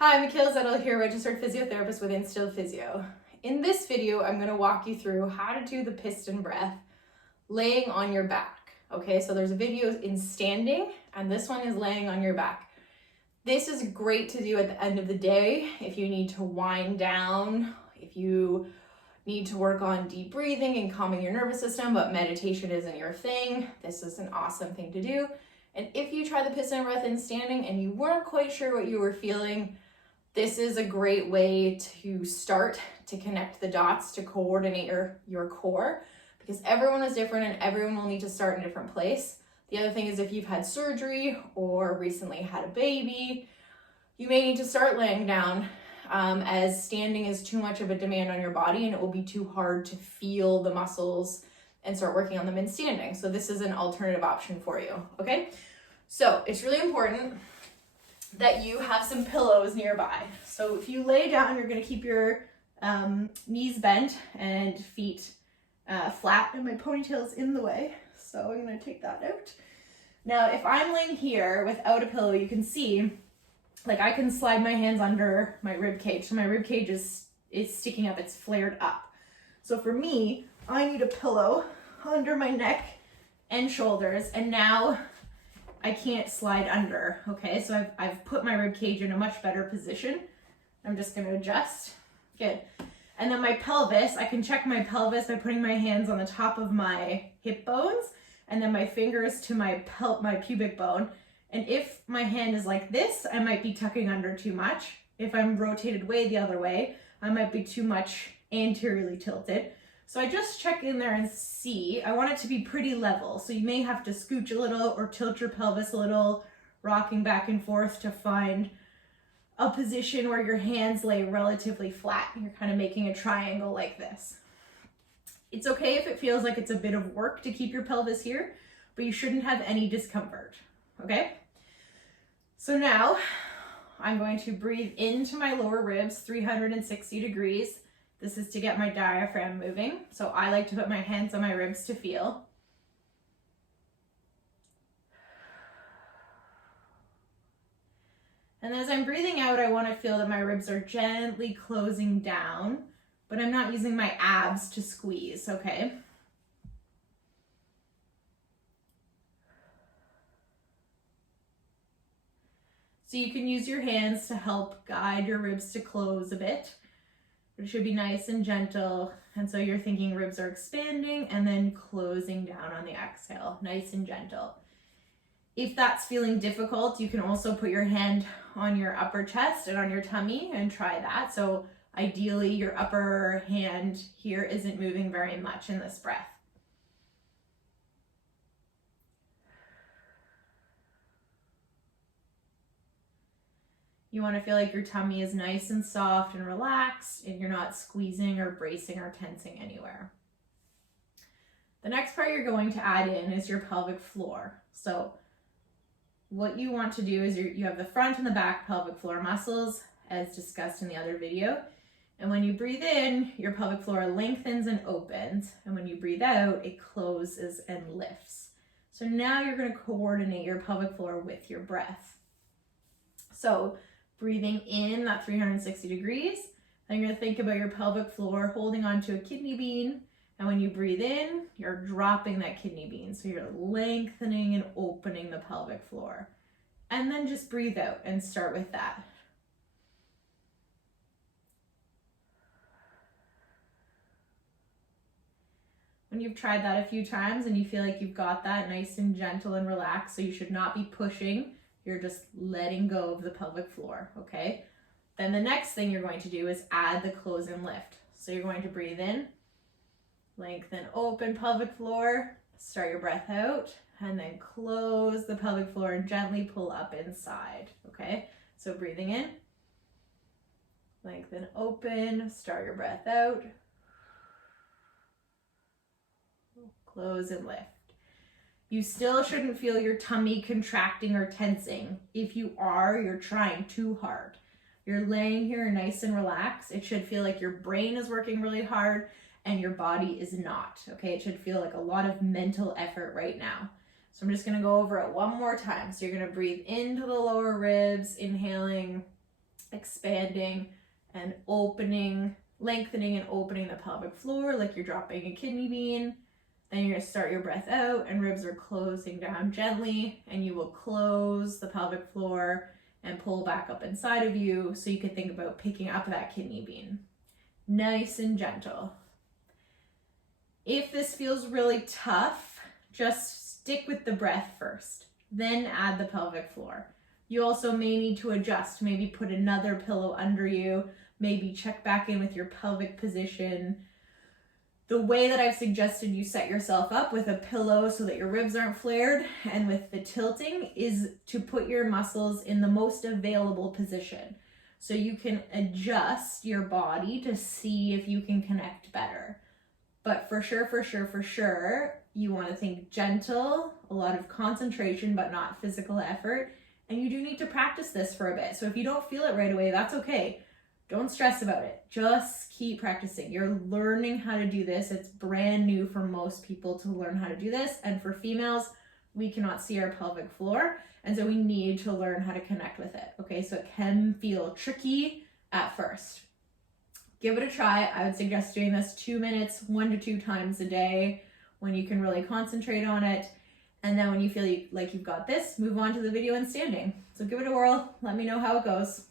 Hi, I'm Mikhail Zettel here, registered physiotherapist with Instil Physio. In this video, I'm going to walk you through how to do the piston breath laying on your back. Okay, so there's a video in standing and this one is laying on your back. This is great to do at the end of the day if you need to wind down, if you need to work on deep breathing and calming your nervous system, but meditation isn't your thing. This is an awesome thing to do. And if you try the piston breath in standing and you weren't quite sure what you were feeling, this is a great way to start to connect the dots to coordinate your core, because everyone is different and everyone will need to start in a different place. The other thing is, if you've had surgery or recently had a baby, you may need to start laying down as standing is too much of a demand on your body and it will be too hard to feel the muscles and start working on them in standing. So this is an alternative option for you, okay? So it's really important that you have some pillows nearby. So if you lay down, you're going to keep your knees bent and feet flat, and my ponytail's in the way, so I'm going to take that out. Now, if I'm laying here without a pillow, you can see, like, I can slide my hands under my rib cage. So my rib cage is sticking up, it's flared up. So for me, I need a pillow under my neck and shoulders, and now I can't slide under, okay? So I've put my rib cage in a much better position. I'm just gonna adjust, good. And then my pelvis, I can check my pelvis by putting my hands on the top of my hip bones and then my fingers to my pubic bone. And if my hand is like this, I might be tucking under too much. If I'm rotated way the other way, I might be too much anteriorly tilted. So I just check in there and see. I want it to be pretty level. So you may have to scooch a little or tilt your pelvis a little, rocking back and forth to find a position where your hands lay relatively flat. You're kind of making a triangle like this. It's okay if it feels like it's a bit of work to keep your pelvis here, but you shouldn't have any discomfort, okay? So now I'm going to breathe into my lower ribs, 360 degrees. This is to get my diaphragm moving. So I like to put my hands on my ribs to feel. And as I'm breathing out, I want to feel that my ribs are gently closing down, but I'm not using my abs to squeeze, okay? So you can use your hands to help guide your ribs to close a bit. But it should be nice and gentle. And so you're thinking ribs are expanding and then closing down on the exhale, nice and gentle. If that's feeling difficult, you can also put your hand on your upper chest and on your tummy and try that. So ideally your upper hand here isn't moving very much in this breath. You want to feel like your tummy is nice and soft and relaxed and you're not squeezing or bracing or tensing anywhere. The next part you're going to add in is your pelvic floor. So what you want to do is you have the front and the back pelvic floor muscles as discussed in the other video. And when you breathe in, your pelvic floor lengthens and opens. And when you breathe out, it closes and lifts. So now you're going to coordinate your pelvic floor with your breath. So breathing in that 360 degrees, then you're going to think about your pelvic floor holding onto a kidney bean. And when you breathe in, you're dropping that kidney bean. So you're lengthening and opening the pelvic floor. And then just breathe out and start with that. When you've tried that a few times and you feel like you've got that nice and gentle and relaxed, so you should not be pushing, you're just letting go of the pelvic floor, okay? Then the next thing you're going to do is add the close and lift. So you're going to breathe in, lengthen, open pelvic floor, start your breath out, and then close the pelvic floor and gently pull up inside, okay? So breathing in, lengthen, open, start your breath out, close and lift. You still shouldn't feel your tummy contracting or tensing. If you are, you're trying too hard. You're laying here nice and relaxed. It should feel like your brain is working really hard and your body is not, okay? It should feel like a lot of mental effort right now. So I'm just gonna go over it one more time. So you're gonna breathe into the lower ribs, inhaling expanding and opening, lengthening and opening the pelvic floor like you're dropping a kidney bean. Then you're going to start your breath out and ribs are closing down gently, and you will close the pelvic floor and pull back up inside of you, so you could think about picking up that kidney bean. Nice and gentle. If this feels really tough, just stick with the breath first, then add the pelvic floor. You also may need to adjust, maybe put another pillow under you, maybe check back in with your pelvic position. The way that I've suggested you set yourself up with a pillow so that your ribs aren't flared and with the tilting is to put your muscles in the most available position. So you can adjust your body to see if you can connect better. But for sure, you want to think gentle, a lot of concentration, but not physical effort. And you do need to practice this for a bit. So if you don't feel it right away, that's okay. Don't stress about it. Just keep practicing. You're learning how to do this. It's brand new for most people to learn how to do this. And for females, we cannot see our pelvic floor. And so we need to learn how to connect with it. Okay, so it can feel tricky at first. Give it a try. I would suggest doing this 2 minutes, 1 to 2 times a day when you can really concentrate on it. And then when you feel like you've got this, move on to the video in standing. So give it a whirl. Let me know how it goes.